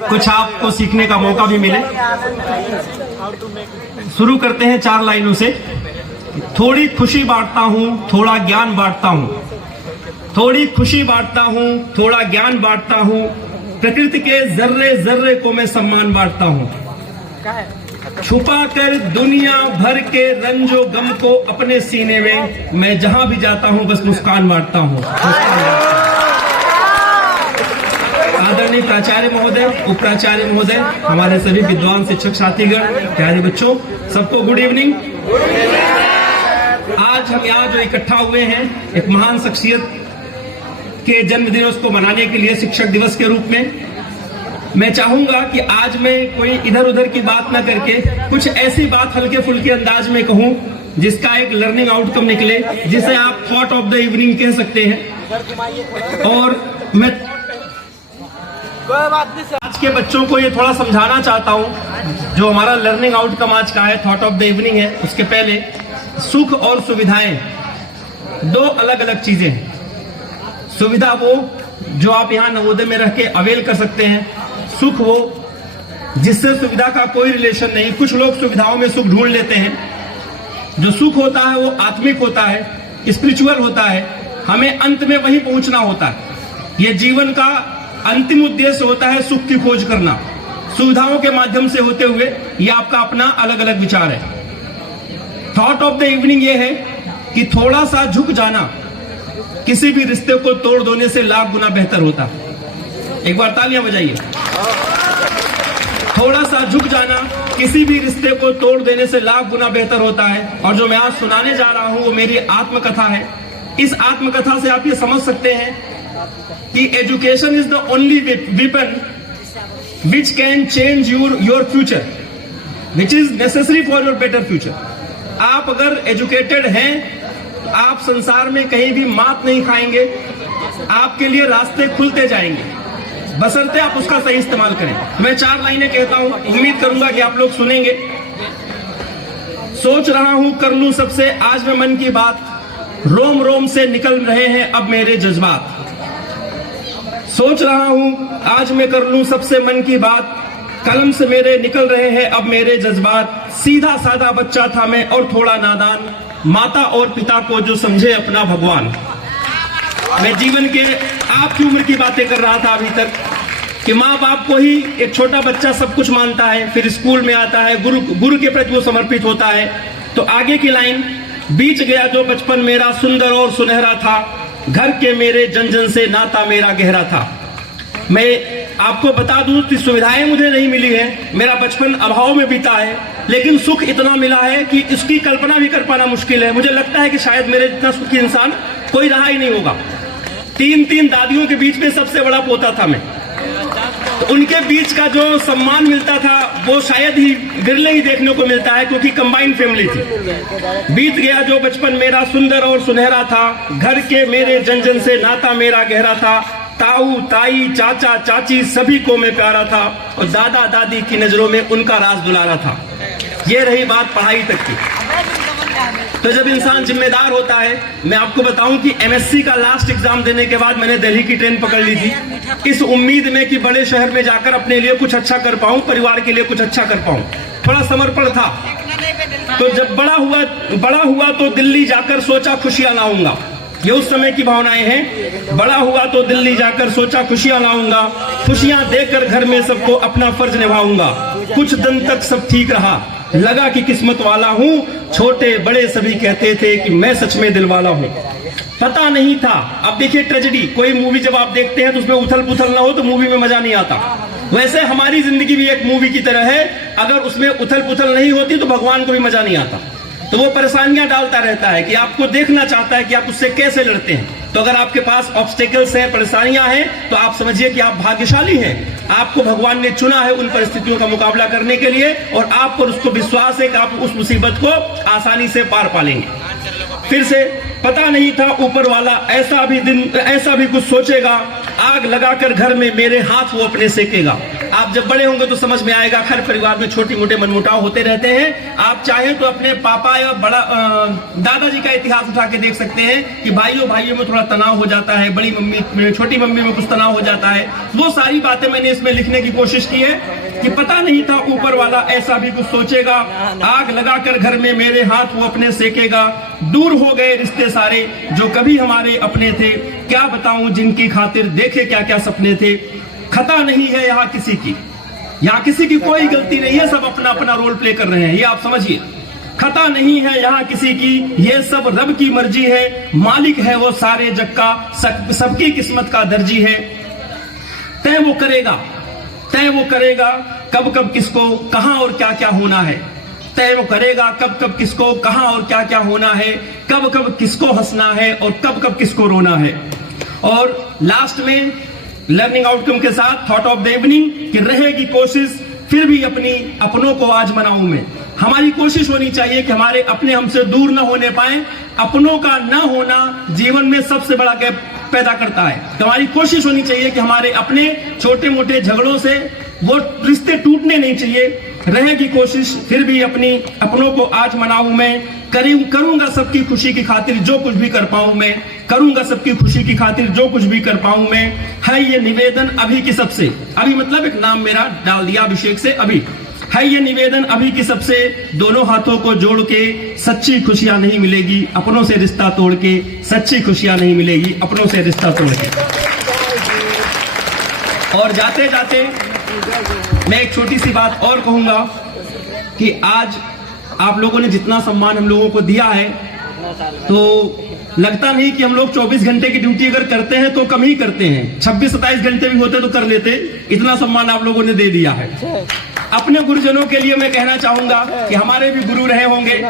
कुछ आपको सीखने का मौका भी मिले। शुरू करते हैं 4 लाइनों से। थोड़ी खुशी बांटता हूँ, थोड़ा ज्ञान बांटता हूँ। थोड़ी खुशी बांटता हूँ, थोड़ा ज्ञान बांटता हूँ। प्रकृति के जर्रे जर्रे को मैं सम्मान बांटता हूँ। छुपा कर दुनिया भर के रंजो गम को अपने सीने में, मैं जहां भी जाता हूं बस मुस्कान बांटता हूं। आदरणीय प्राचार्य महोदय, उप प्राचार्य महोदय, हमारे सभी विद्वान शिक्षक साथीगण, प्यारे बच्चों, सबको गुड इवनिंग। आज हम यहाँ जो इकट्ठा हुए हैं एक महान शख्सियत के जन्म दिवस को मनाने के लिए शिक्षक दिवस के रूप में, मैं चाहूंगा कि आज मैं कोई इधर उधर की बात ना करके कुछ ऐसी बात हल्के फुल्के अंदाज में कहूं जिसका एक लर्निंग आउटकम निकले, जिसे आप थॉट ऑफ द इवनिंग कह सकते हैं। और मैं आज के बच्चों को ये थोड़ा समझाना चाहता हूं, जो हमारा लर्निंग आउटकम आज का है, थॉट ऑफ द इवनिंग है, उसके पहले सुख और सुविधाएं 2 अलग अलग चीजें हैं। सुविधा वो जो आप यहाँ नवोदय में रह के अवेल कर सकते हैं, सुख वो जिससे सुविधा का कोई रिलेशन नहीं। कुछ लोग सुविधाओं में सुख ढूंढ लेते हैं। जो सुख होता है वो आत्मिक होता है, स्पिरिचुअल होता है, हमें अंत में वहीं पहुंचना होता है। ये जीवन का अंतिम उद्देश्य होता है सुख की खोज करना। सुविधाओं के माध्यम से होते हुए ये आपका अपना अलग अलग विचार है। थॉट ऑफ द इवनिंग ये है कि थोड़ा सा झुक जाना किसी भी रिश्ते को तोड़ देने से लाख गुना बेहतर होता है। एक बार तालियां बजाइए। थोड़ा सा झुक जाना किसी भी रिश्ते को तोड़ देने से लाख गुना बेहतर होता है। और जो मैं आज सुनाने जा रहा हूं वो मेरी आत्मकथा है। इस आत्मकथा से आप ये समझ सकते हैं कि education is the only weapon which can change your future, which is necessary for your better future. आप अगर एजुकेटेड हैं तो आप संसार में कहीं भी मात नहीं खाएंगे, आपके लिए रास्ते खुलते जाएंगे, बशर्ते आप उसका सही इस्तेमाल करें। मैं 4 लाइनें कहता हूं, उम्मीद करूंगा कि आप लोग सुनेंगे। सोच रहा हूं कर लूं सबसे आज मैं मन की बात, रोम रोम से निकल रहे हैं अब मेरे जज्बात। सोच रहा हूं आज मैं कर लूं सबसे मन की बात, कलम से मेरे निकल रहे हैं अब मेरे जज्बात। सीधा साधा बच्चा था मैं और थोड़ा नादान, माता और पिता को जो समझे अपना भगवान। मैं जीवन के आपकी उम्र की बातें कर रहा था अभी तक कि माँ बाप को ही एक छोटा बच्चा सब कुछ मानता है, फिर स्कूल में आता है, गुरु के प्रति वो समर्पित होता है। तो आगे की लाइन, बीच गया जो बचपन मेरा सुंदर और सुनहरा था, घर के मेरे जन जन से नाता मेरा गहरा था। मैं आपको बता दूं कि सुविधाएं मुझे नहीं मिली है, मेरा बचपन अभाव में बीता है, लेकिन सुख इतना मिला है कि इसकी कल्पना भी कर पाना मुश्किल है। मुझे लगता है कि शायद मेरे जितना सुखी इंसान कोई रहा ही नहीं होगा। 3 दादियों के बीच में सबसे बड़ा पोता था मैं, तो उनके बीच का जो सम्मान मिलता था वो शायद ही विरले ही देखने को मिलता है, क्योंकि कंबाइंड फैमिली थी। बीत गया जो बचपन मेरा सुंदर और सुनहरा था, घर के मेरे जन जन से नाता मेरा गहरा था। ताऊ ताई चाचा चाची सभी को मैं प्यारा था, और दादा दादी की नजरों में उनका राज दुलारा था। ये रही बात पढ़ाई तक की। तो जब इंसान जिम्मेदार होता है, मैं आपको बताऊं कि एमएससी का लास्ट एग्जाम देने के बाद मैंने दिल्ली की ट्रेन पकड़ ली थी, इस उम्मीद में कि बड़े शहर में जाकर अपने लिए कुछ अच्छा कर पाऊं, परिवार के लिए कुछ अच्छा कर पाऊं। थोड़ा समर्पण था। तो जब बड़ा हुआ तो दिल्ली जाकर सोचा खुशियां लाऊंगा। ये उस समय की भावनाएं हैं। बड़ा हुआ तो दिल्ली जाकर सोचा खुशियां लाऊंगा, खुशियां देकर घर में सबको अपना फर्ज निभाऊंगा। कुछ दिन तक सब ठीक रहा, लगा कि किस्मत वाला हूँ, छोटे बड़े सभी कहते थे कि मैं सच में दिल वाला हूँ। पता नहीं था। अब देखिए ट्रेजेडी, कोई मूवी जब आप देखते हैं तो उसमें उथल पुथल ना हो तो मूवी में मजा नहीं आता। वैसे हमारी जिंदगी भी एक मूवी की तरह है, अगर उसमें उथल पुथल नहीं होती तो भगवान को भी मजा नहीं आता। तो वो परेशानियां डालता रहता है कि आपको देखना चाहता है कि आप उससे कैसे लड़ते हैं। तो अगर आपके पास ऑब्स्टेकल्स हैं, परेशानियां हैं, तो आप समझिए कि आप भाग्यशाली हैं। आपको भगवान ने चुना है उन परिस्थितियों का मुकाबला करने के लिए, और आप पर उसको विश्वास है कि आप उस मुसीबत को आसानी से पार पा लेंगे। फिर से पता नहीं था ऊपर वाला ऐसा भी कुछ सोचेगा, आग लगाकर घर में मेरे हाथ वो अपने सेकेगा। आप जब बड़े होंगे तो समझ में आएगा। हर परिवार में छोटे मोटे मनमुटाव होते रहते हैं। आप चाहें तो अपने पापा या दादाजी का इतिहास उठा के देख सकते हैं कि भाइयों में थोड़ा तनाव हो जाता है, बड़ी मम्मी में, छोटी मम्मी में कुछ तनाव हो जाता है। वो सारी बातें मैंने इसमें लिखने की कोशिश की है कि पता नहीं था ऊपर वाला ऐसा भी कुछ सोचेगा। आग लगाकर घर में मेरे हाथ वो अपने सेकेगा। दूर हो गए रिश्ते सारे जो कभी हमारे अपने थे। क्या बताऊं जिनकी खातिर देखे क्या क्या सपने थे। खता नहीं है यहाँ किसी की, यहाँ किसी की कोई गलती नहीं है, सब अपना अपना रोल प्ले कर रहे हैं, ये आप समझिए। खता नहीं है यहाँ किसी की, ये सब रब की मर्जी है। मालिक है वो सारे जग का, सबकी किस्मत का दर्जी है। तय वो करेगा कब कब किसको कहां और क्या क्या होना है। तय वो करेगा कब कब किसको कहां और क्या क्या होना है। कब कब किसको हंसना है और कब कब किसको रोना है। और लास्ट में लर्निंग आउटकम के साथ थॉट ऑफ द इवनिंग कि रहेगी कोशिश फिर भी अपनों को आज मनाऊं मैं। हमारी कोशिश होनी चाहिए कि हमारे अपने हमसे दूर न होने पाए। अपनों का न होना जीवन में सबसे बड़ा गैप पैदा करता है। तो हमारी कोशिश होनी चाहिए कि हमारे अपने छोटे मोटे झगड़ों से वो रिश्ते टूटने नहीं चाहिए। रहेगी कोशिश फिर भी अपनों को आज मनाऊं मैं। करूंगा सबकी खुशी की खातिर जो कुछ भी कर पाऊं मैं। करूंगा सबकी खुशी की खातिर जो कुछ भी कर पाऊं मैं। है ये निवेदन अभी की सबसे, अभी मतलब एक नाम मेरा डाल दिया अभिषेक से। अभी है ये निवेदन अभी की सबसे, दोनों हाथों को जोड़ के सच्ची खुशियां नहीं मिलेगी अपनों से रिश्ता तोड़ के। सच्ची खुशियां नहीं मिलेगी अपनों से रिश्ता तोड़ के। और जाते जाते मैं एक छोटी सी बात और कहूंगा कि आज आप लोगों ने जितना सम्मान हम लोगों को दिया है, तो लगता नहीं कि हम लोग 24 घंटे की ड्यूटी अगर करते हैं तो कम ही करते हैं। 26-27 घंटे भी होते तो कर लेते। इतना सम्मान आप लोगों ने दे दिया है। अपने गुरुजनों के लिए मैं कहना चाहूंगा कि हमारे भी गुरु रहे होंगे।